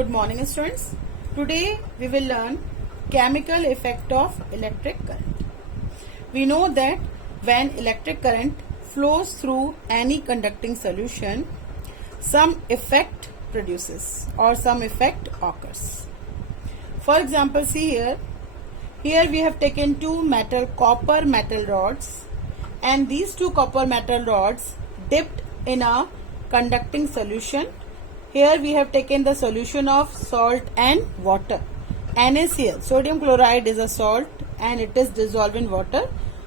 Good morning, students. Today we will learn chemical effect of electric current. We know that when electric current flows through any conducting solution, some effect produces or some effect occurs. For example, see here. Here we have taken two copper metal rods, and these two copper metal rods dipped in a conducting solution. Here we have taken the solution of salt and water. NaCl, sodium chloride, is a salt and it is dissolved in water.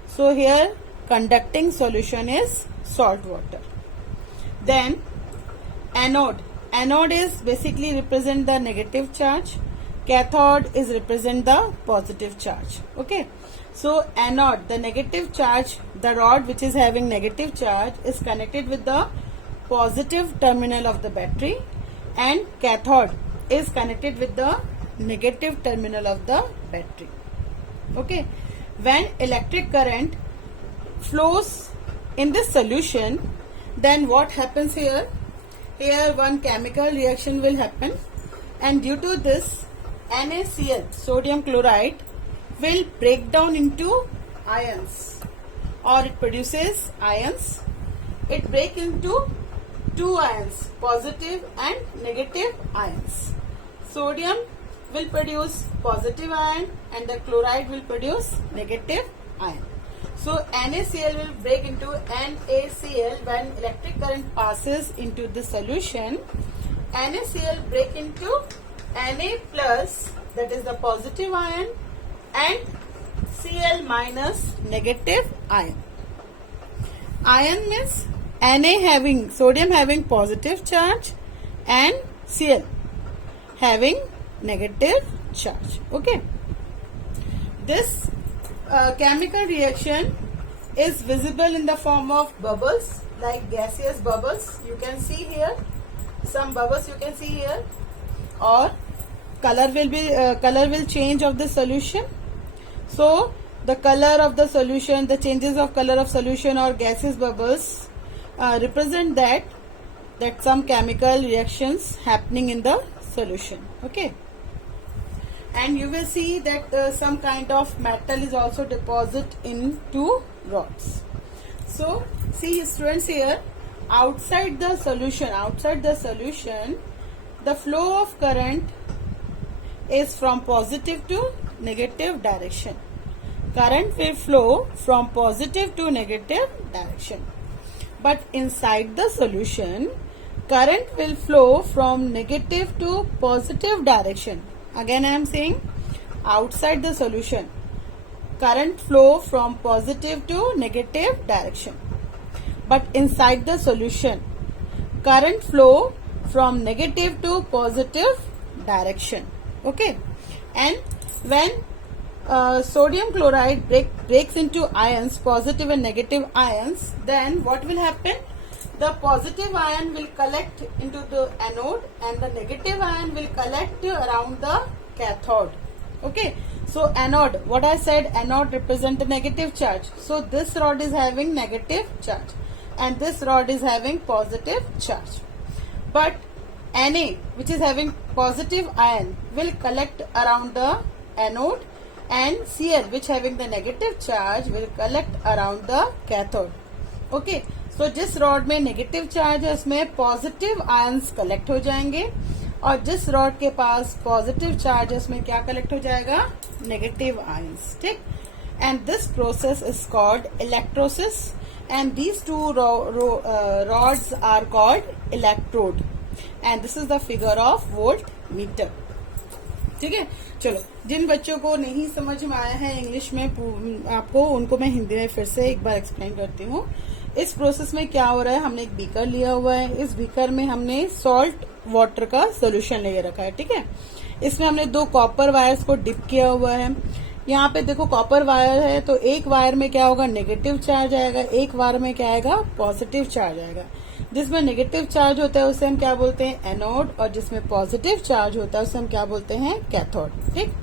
So here conducting solution is salt water. Then anode. Anode is basically represent the negative charge. Cathode is represent the positive charge. Okay. So anode, the negative charge, the rod which is having negative charge is connected with the positive terminal of the battery, and cathode is connected with the negative terminal of the battery. Okay. When electric current flows in this solution, then what happens here? Here one chemical reaction will happen, and due to this NaCl, sodium chloride, will break down into ions, or it produces ions. It breaks into two ions, positive and negative ions. Sodium will produce positive ion and the chloride will produce negative ion. So NaCl will break into NaCl when electric current passes into the solution. NaCl break into Na plus, that is the positive ion, and Cl minus, negative ion. Ion means Na having, sodium having positive charge and Cl having negative charge. Okay. This chemical reaction is visible in the form of bubbles, like gaseous bubbles. You can see here some bubbles. You can see here, or color will change of the solution. So the color of the solution, the changes of color of solution or gaseous bubbles represent that some chemical reactions happening in the solution. Okay. And you will see that some kind of metal is also deposited into rods. So see students, here outside the solution, the flow of current is from positive to negative direction. Current will flow from positive to negative direction. But inside the solution, current will flow from negative to positive direction. Again I am saying, outside the solution, current flow from positive to negative direction. But inside the solution, current flow from negative to positive direction. Okay. And when sodium chloride breaks into ions, positive and negative ions, then what will happen? The positive ion will collect into the anode and the negative ion will collect around the cathode. Okay. So anode, what I said, anode represent a negative charge. So this rod is having negative charge and this rod is having positive charge. But Na, which is having positive ion, will collect around the anode, and Cl, which having the negative charge, will collect around the cathode. Okay. So जिस rod में negative charge है उसमें positive ions collect हो जाएंगे, और जिस rod के पास positive charge है उसमें क्या कलेक्ट हो जाएगा? Negative ions. ठीक. And this process is called electrolysis, and these two rods are called electrode, and this is the figure of voltmeter. ठीक है. चलो, जिन बच्चों को नहीं समझ में आया है इंग्लिश में आपको, उनको मैं हिंदी में फिर से एक बार एक्सप्लेन करती हूँ. इस प्रोसेस में क्या हो रहा है, हमने एक बीकर लिया हुआ है. इस बीकर में हमने सॉल्ट वाटर का सोल्यूशन ले रखा है. ठीक है. इसमें हमने दो कॉपर वायर्स को डिप किया हुआ है. यहाँ पे देखो कॉपर वायर है, तो एक वायर में क्या होगा? नेगेटिव चार्ज आएगा, एक वायर में क्या आएगा? पॉजिटिव चार्ज आएगा. जिसमें नेगेटिव चार्ज होता है उसे हम क्या बोलते हैं? एनोड, और जिसमें पॉजिटिव चार्ज होता है उसे हम क्या बोलते हैं? कैथोड. ठीक.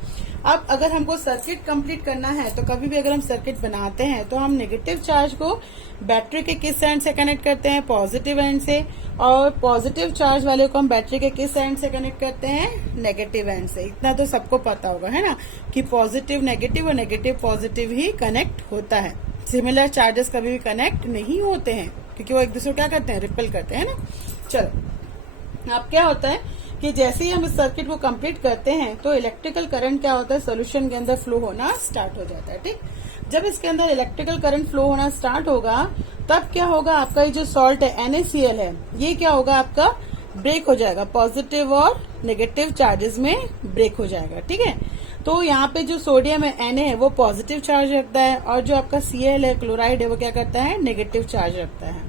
अब अगर हमको सर्किट कंप्लीट करना है तो कभी भी अगर हम सर्किट बनाते हैं तो हम नेगेटिव चार्ज को बैटरी के किस एंड से कनेक्ट करते हैं, पॉजिटिव एंड से, और पॉजिटिव चार्ज वाले को हम बैटरी के किस एंड से कनेक्ट करते हैं, नेगेटिव एंड से। इतना तो सबको पता होगा, है ना, कि पॉजिटिव नेगेटिव और नेगेटिव पॉजिटिव ही कनेक्ट होता है। सिमिलर चार्जेस कभी भी कनेक्ट नहीं होते हैं क्योंकि वो एक दूसरे को क्या करते हैं, रिपेल करते हैं ना। चलो, अब क्या होता है कि जैसे ही हम इस सर्किट को कंप्लीट करते हैं तो इलेक्ट्रिकल करंट क्या होता है, सोल्यूशन के अंदर फ्लो होना स्टार्ट हो जाता है। ठीक, जब इसके अंदर इलेक्ट्रिकल करंट फ्लो होना स्टार्ट होगा तब क्या होगा, आपका ये जो सॉल्ट है NaCl है, ये क्या होगा, आपका ब्रेक हो जाएगा, पॉजिटिव और नेगेटिव चार्जेस में ब्रेक हो जाएगा। ठीक है, तो यहाँ पे जो सोडियम है Na है वो पॉजिटिव चार्ज रखता है, और जो आपका Cl है, क्लोराइड है, वो क्या करता है, नेगेटिव चार्ज रखता है।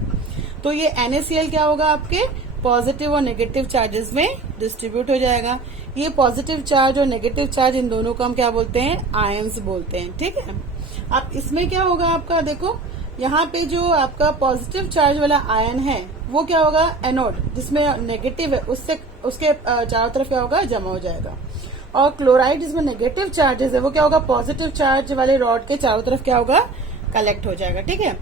तो ये NaCl क्या होगा, आपके पॉजिटिव और नेगेटिव चार्जेस में डिस्ट्रीब्यूट हो जाएगा। ये पॉजिटिव चार्ज और नेगेटिव चार्ज, इन दोनों को हम क्या बोलते हैं, आयंस बोलते हैं। ठीक है, अब इसमें क्या होगा, आपका देखो यहाँ पे जो आपका पॉजिटिव चार्ज वाला आयन है वो क्या होगा, एनोड, जिसमें नेगेटिव है उससे उसके चारों तरफ क्या होगा, जमा हो जाएगा। और क्लोराइड जिसमें नेगेटिव चार्जेस है वो क्या होगा, पॉजिटिव चार्ज वाले रॉड के चारों तरफ क्या होगा, कलेक्ट हो जाएगा। ठीक है,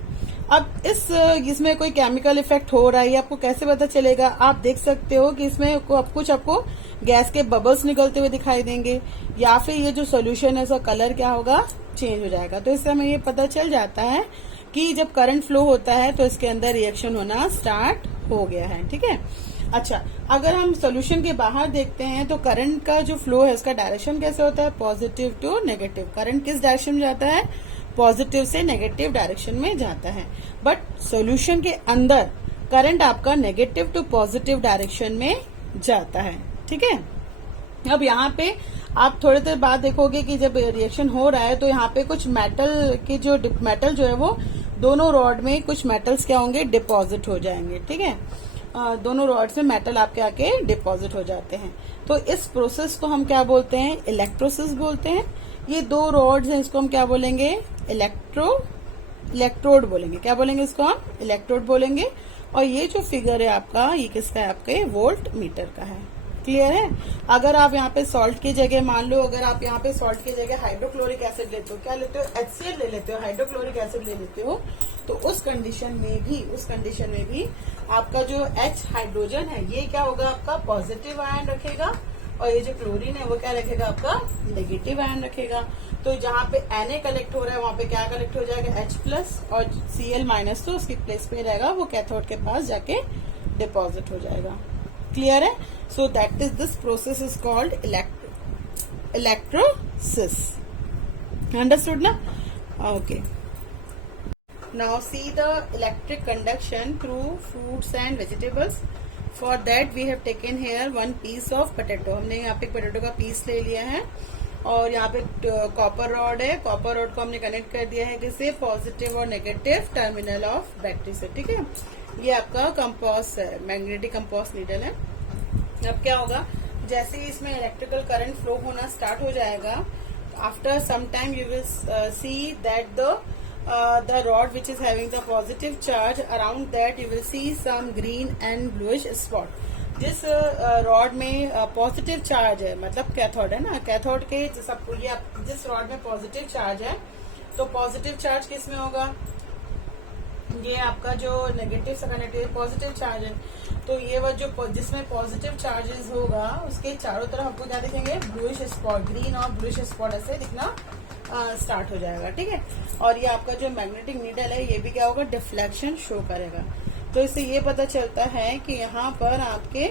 अब इसमें कोई केमिकल इफेक्ट हो रहा है, आपको कैसे पता चलेगा, आप देख सकते हो कि इसमें कुछ आपको गैस के बबल्स निकलते हुए दिखाई देंगे, या फिर ये जो सोल्यूशन है उसका कलर क्या होगा, चेंज हो जाएगा। तो इससे हमें ये पता चल जाता है कि जब करंट फ्लो होता है तो इसके अंदर रिएक्शन होना स्टार्ट हो गया है। ठीक है, अच्छा, अगर हम सोल्यूशन के बाहर देखते हैं तो करंट का जो फ्लो है उसका डायरेक्शन कैसे होता है, पॉजिटिव टू नेगेटिव। करंट किस डायरेक्शन में जाता है, पॉजिटिव से नेगेटिव डायरेक्शन में जाता है। बट सॉल्यूशन के अंदर करंट आपका नेगेटिव टू पॉजिटिव डायरेक्शन में जाता है। ठीक है, अब यहाँ पे आप थोड़ी देर बाद देखोगे कि जब रिएक्शन हो रहा है तो यहाँ पे कुछ मेटल की जो मेटल जो है वो दोनों रॉड में कुछ मेटल्स क्या होंगे, डिपॉजिट हो जाएंगे। ठीक है, दोनों रॉड्स में मेटल आपके आके डिपॉजिट हो जाते हैं। तो इस प्रोसेस को हम क्या बोलते हैं, इलेक्ट्रोसिस बोलते हैं। ये दो रॉड्स हैं, इसको हम क्या बोलेंगे, इलेक्ट्रोड बोलेंगे। क्या बोलेंगे इसको हम, इलेक्ट्रोड बोलेंगे। और ये जो फिगर है आपका, ये किसका है, आपके वोल्ट मीटर का है। क्लियर है। अगर आप यहाँ पे सॉल्ट की जगह, मान लो अगर आप यहाँ पे सॉल्ट की जगह हाइड्रोक्लोरिक एसिड लेते हो, क्या लेते हो, HCl ले लेते हो, हाइड्रोक्लोरिक एसिड ले लेते हो, तो उस कंडीशन में भी आपका जो H हाइड्रोजन है ये क्या होगा, आपका पॉजिटिव आयन रखेगा, और ये जो क्लोरीन है वो क्या रखेगा, आपका नेगेटिव आयन रखेगा। तो जहाँ पे Na कलेक्ट हो रहा है वहाँ पे क्या कलेक्ट हो जाएगा, H+ और Cl- तो उसकी प्लेस पे रहेगा, वो कैथोड के पास जाके डिपॉजिट हो जाएगा। क्लियर है। So that is this process is called electrolysis. Understood ना? Okay. Now see the electric conduction through fruits and vegetables. For that we have taken here one piece of potato. हमने यहाँ पे potato का piece ले लिया है और यहाँ पे कॉपर रॉड है। कॉपर रॉड को हमने कनेक्ट कर दिया है किससे, पॉजिटिव और नेगेटिव टर्मिनल ऑफ बैटरी से। ठीक है, ये आपका कंपास है, मैग्नेटिक कंपास नीडल है। अब क्या होगा, जैसे ही इसमें इलेक्ट्रिकल करंट फ्लो होना स्टार्ट हो जाएगा, after some time you will see that the rod which is having the positive charge, around that you will see some green and bluish spot. जिस रॉड में पॉजिटिव चार्ज है, मतलब cathode है ना, cathode के सब ये जिस रॉड में पॉजिटिव चार्ज है, तो पॉजिटिव चार्ज किस में होगा, ये आपका जो नेगेटिव से कनेक्टेड पॉजिटिव चार्ज है, तो ये वो जो जिसमें पॉजिटिव चार्जेस होगा उसके चारों तरफ आपको क्या दिखेंगे, ब्लूइश स्पॉट, ग्रीन और ब्लूइश स्पॉट ऐसे दिखना स्टार्ट हो जाएगा। ठीक है, और ये आपका जो मैग्नेटिक नीडल है ये भी क्या होगा, डिफ्लेक्शन शो करेगा। तो इससे ये पता चलता है कि यहाँ पर आपके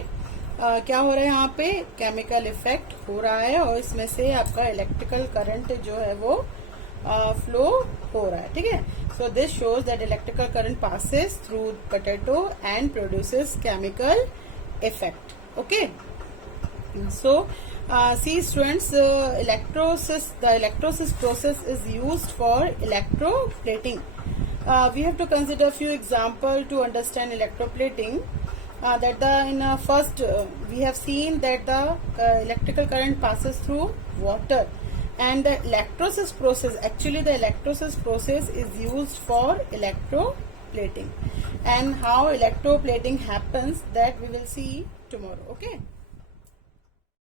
क्या हो रहा है, यहाँ पे केमिकल इफेक्ट हो रहा है और इसमें से आपका इलेक्ट्रिकल करंट जो है वो फ्लो हो रहा है। ठीक है, so this shows that electrical current passes through potato and produces chemical effect. Okay, so see students, the electrolysis process is used for electroplating. We have to consider few example to understand electroplating. First we have seen that the electrical current passes through water, and the electrolysis process, actually the electrolysis process is used for electroplating, and how electroplating happens that we will see tomorrow. Okay.